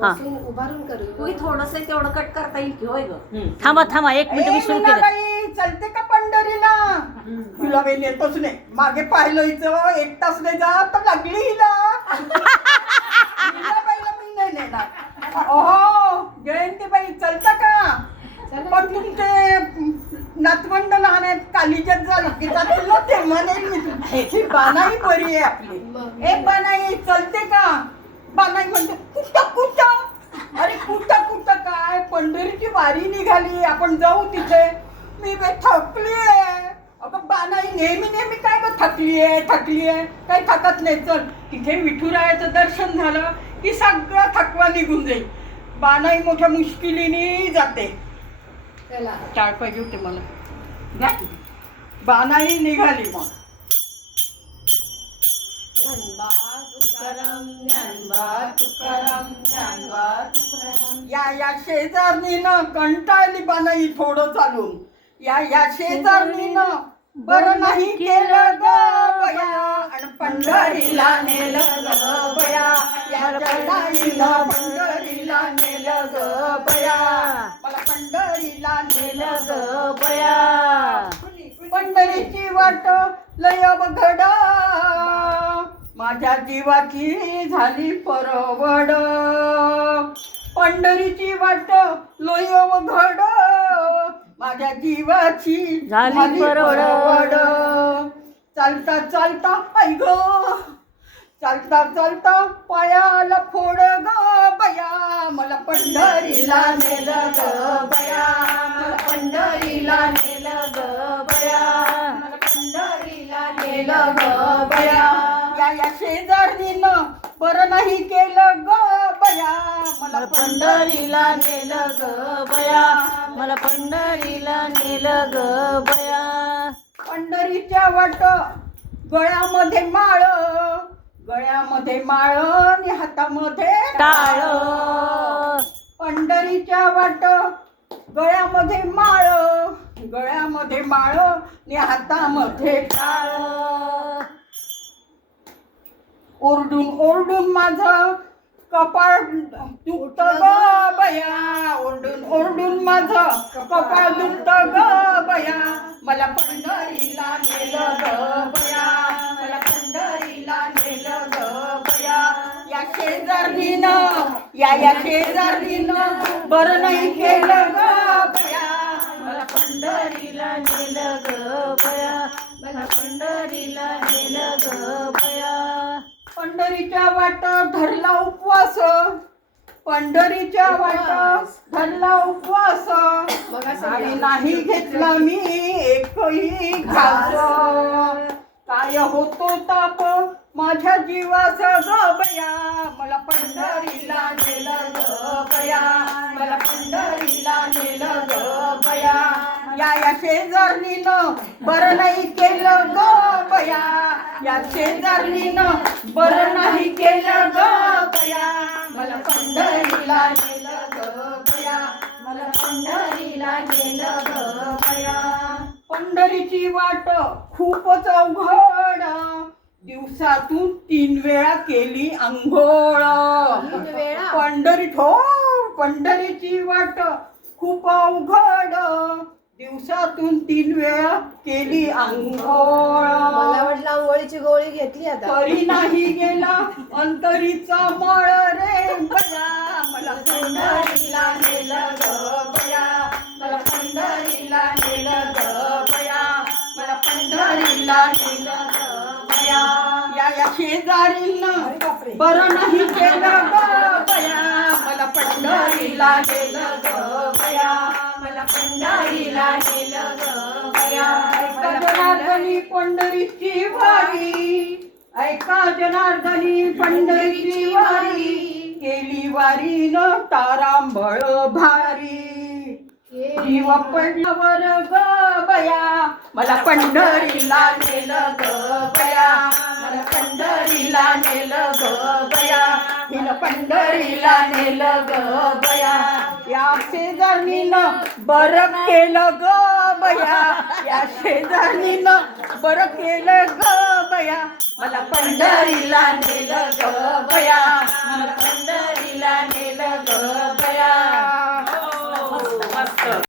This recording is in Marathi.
बसून उभारून करू. तुम्ही थोडस तेवढं कट करता येईल की होय ग. थांबा थांबा 1 मिनिट मी सुरू केलं. बाई चलते का पंढरीला? तुला बाई नेतोच नाही. मागे पाहिलं हिचं 1 तास नाही जात तर लागली हिला. हिला बाईला मी नाही नेणार. ओहो जयंतीबाई चलता का? पण तुमचे नातवंड लहान आहेत, कालीच्यात झाली की तुला ते म्हणेल मी तुला. ही बानाई बरी आहे आपली. ए बानाई चलते का? बानाई म्हणते कुठं कुठं. अरे कुठं कुठं काय, पंढरीची वारी निघाली, आपण जाऊ तिथे. मी बाई थकली आहे. अगं बानाई नेहमी नेहमी काय ग थकली आहे काही थकत नाही. चल तिथे विठुरायाचं दर्शन झालं की सगळा थकवा निघून जाईल. बानाई मोठ्या मुश्किलीने जाते. चला. टाळ पाहिजे होते मला. बानाई निघाली मग. ज्ञानबा तुकाराम या शेजारणीनं कंटाळली बानाई थोडं चालून. या शेजारणीनं बरं नाही केलं ग बया आणि पंढरीला नेलं ग बया. या जनाईनं पंढरीला नेलं ग बया. मला पंढरीला नेलं ग बया. पंढरीची वाट लय अवघड, माझ्या जीवाची झाली परवड. पंढरीची वाट लय अवघड, माझ्या जीवाची झाली परवड. चालता चालता ऐ ग, चालता चालता पायाला फोड ग बया. मला पंढरीला नेलं ग बया. मला पंढरीला नेलं ग बया. मला पंढरीला नेलं ग बया. या शेजारणीनं बरं नाही केलं ग बया. मला पंढरीला नेलं ग बया. मला पंढरीला नेलं ग बया. पंढरीच्या वाट गळ्यामध्ये माळ, गळ्यामध्ये माळ आणि हातामध्ये टाळ. पंढरीच्या वाट गळ्यामध्ये माळ, गळ्यामध्ये माळ आणि हातामध्ये टाळ. ओरडून ओरडून माझं कपाळ दुखत ग बया. ओरडून ओरडून माझं कपाळ दुखत ग बया. मला पंढरीला नेलं ग बया. मला पंढरीला नेलं ग बया. या शेजारणीनं या शेजारणीनं बरं नाही केलं ग बया. मला पंढरीला नेलं ग बया. मला पंढरीला नेलं ग बया. पंढरीच्या वाट धरला उपवास, पंढरीच्या वाट धरला उपवास आणि नाही घेतला मी एकही घास. काय होतो ताप माझ्या जीवाचा ग बया. मला पंढरीला नेलं ग बया. मला पंढरीला नेलं ग बया. या शेजारणीनं बरं नाही केलं ग बया. या शेजारणीनं बरं नाही केलं ग बया. मला पंढरीला नेलं ग बया. मला पंढरीला नेलं ग बया. पंढरीची वाट खूपच अवघड, दिवसातून 3 वेळा केली अंघोळ. पंढरीत हो पंढरीची वाट खूप अवघड, दिवसातून 3 वेळा केली अंघोळ. मला वाटलं आंघोळीची गोळी घेतली आता. तरी नाही गेला अंतरीचा मळ रे बया. मला पंढरीला नेलं ग बया. मला पंढरीला नेलं ग बया. मला पंढरीला नेलं ग बया. या शेजारीनं बरं नाही केलं ग बया. मला पंढरीला नेलं ग बया. मला पंढरीला नेलं ग बया. ऐका जनार्दनी पंढरीची वारी, ऐका जनार्दनी पंढरीची वारी. केली वारीनं तारांबळ भारी. जीव पडल्यावर ग बया. मला पंढरीला नेलं ग बया. मला पंढरीला नेलं ग बया. हिनं पंढरीला नेलं ग बया. या शेजारणीनं बरं केलं ग बया. या शेजारणीनं बरं केलं ग बया. मला पंढरीला नेलं ग बया. मला पंढरी पंढरीला नेलं ग बया. मस्त